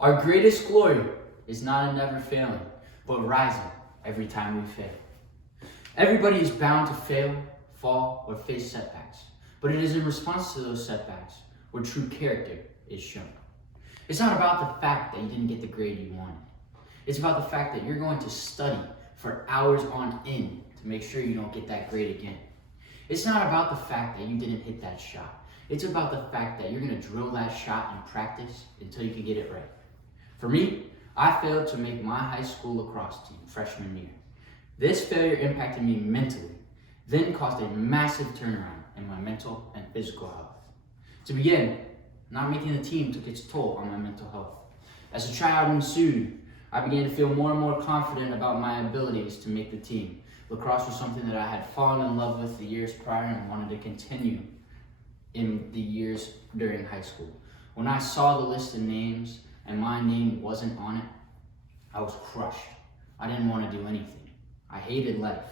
Our greatest glory is not in never failing, but rising every time we fail. Everybody is bound to fail, fall, or face setbacks, but it is in response to those setbacks where true character is shown. It's not about the fact that you didn't get the grade you wanted. It's about the fact that you're going to study for hours on end to make sure you don't get that grade again. It's not about the fact that you didn't hit that shot. It's about the fact that you're going to drill that shot in practice until you can get it right. For me, I failed to make my high school lacrosse team freshman year. This failure impacted me mentally, then caused a massive turnaround in my mental and physical health. To begin, not making the team took its toll on my mental health. As a tryout ensued, I began to feel more and more confident about my abilities to make the team. Lacrosse was something that I had fallen in love with the years prior and wanted to continue in the years during high school. When I saw the list of names and my name wasn't on it, I was crushed. I didn't want to do anything. I hated life.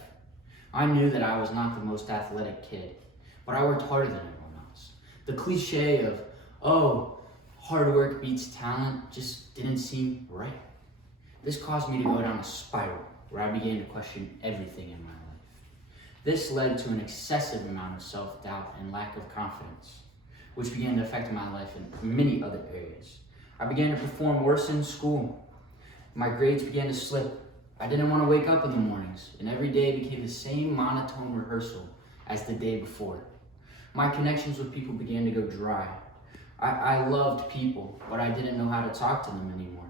I knew that I was not the most athletic kid, but I worked harder than everyone else. The cliche of, oh, hard work beats talent just didn't seem right. This caused me to go down a spiral where I began to question everything in my life. This led to an excessive amount of self-doubt and lack of confidence, which began to affect my life in many other areas. I began to perform worse in school. My grades began to slip. I didn't want to wake up in the mornings, and every day became the same monotone rehearsal as the day before. My connections with people began to go dry. I loved people, but I didn't know how to talk to them anymore.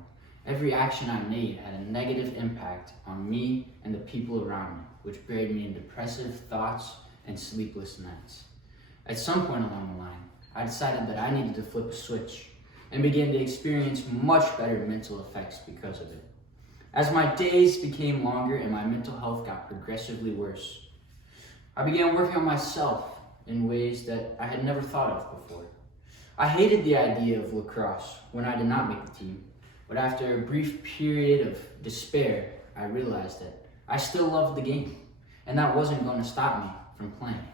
Every action I made had a negative impact on me and the people around me, which buried me in depressive thoughts and sleepless nights. At some point along the line, I decided that I needed to flip a switch and began to experience much better mental effects because of it. As my days became longer and my mental health got progressively worse, I began working on myself in ways that I had never thought of before. I hated the idea of lacrosse when I did not make the team, but after a brief period of despair, I realized that I still loved the game, and that wasn't going to stop me from playing.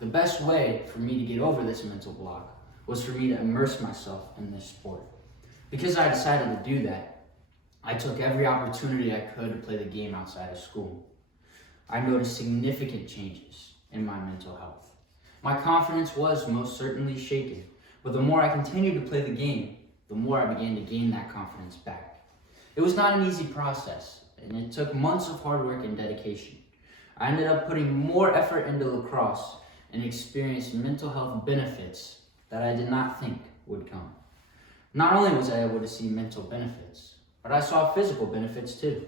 The best way for me to get over this mental block was for me to immerse myself in this sport. Because I decided to do that, I took every opportunity I could to play the game outside of school. I noticed significant changes in my mental health. My confidence was most certainly shaken, but the more I continued to play the game, the more I began to gain that confidence back. It was not an easy process, and it took months of hard work and dedication. I ended up putting more effort into lacrosse and experienced mental health benefits that I did not think would come. Not only was I able to see mental benefits, but I saw physical benefits too.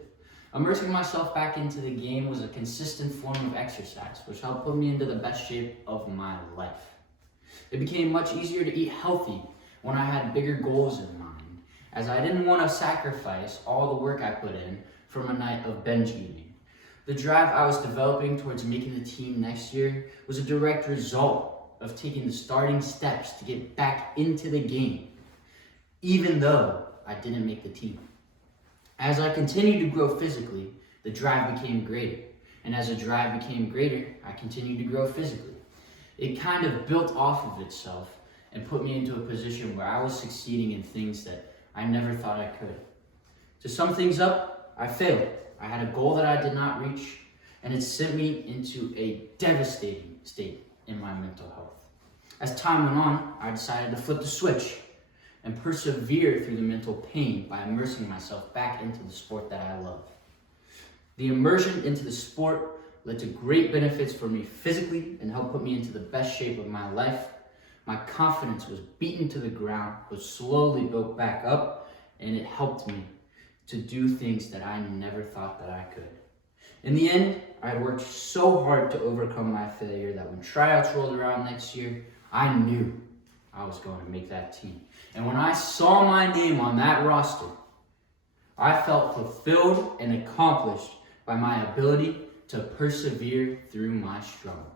Immersing myself back into the game was a consistent form of exercise, which helped put me into the best shape of my life. It became much easier to eat healthy when I had bigger goals in mind, as I didn't want to sacrifice all the work I put in from a night of binge eating. The drive I was developing towards making the team next year was a direct result of taking the starting steps to get back into the game, even though I didn't make the team. As I continued to grow physically, the drive became greater, and as the drive became greater, I continued to grow physically. It kind of built off of itself and put me into a position where I was succeeding in things that I never thought I could. To sum things up, I failed. I had a goal that I did not reach, and it sent me into a devastating state in my mental health. As time went on, I decided to flip the switch and persevere through the mental pain by immersing myself back into the sport that I love. The immersion into the sport led to great benefits for me physically and helped put me into the best shape of my life. My confidence was beaten to the ground, but slowly built back up, and it helped me to do things that I never thought that I could. In the end, I had worked so hard to overcome my failure that when tryouts rolled around next year, I knew I was going to make that team. And when I saw my name on that roster, I felt fulfilled and accomplished by my ability to persevere through my struggle.